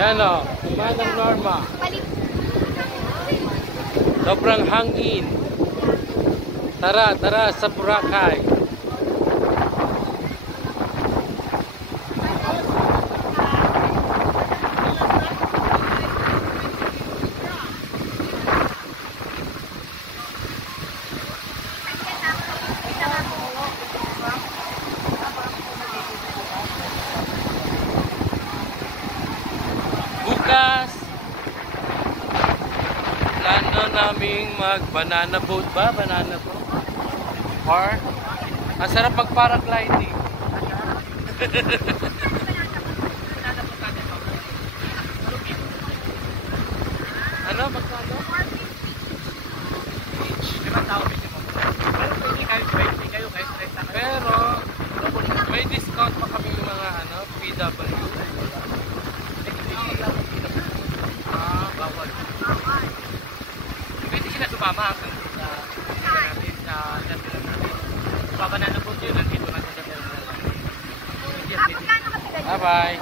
Yan o, Manang Norma. Sobrang hangin. Tara, tara sa Boracay. Bukas, plano naming mag-banana boat ba? Banana boat? Or, ang sarap mag-paragliding. Ano? Magkano? Pero, may discount pa kami yung mga PW. Bawal. Pwede sila sumama hanggang sa natin sa terminal natin. Pabanana po yun, nandito na sa terminal natin. Bye-bye.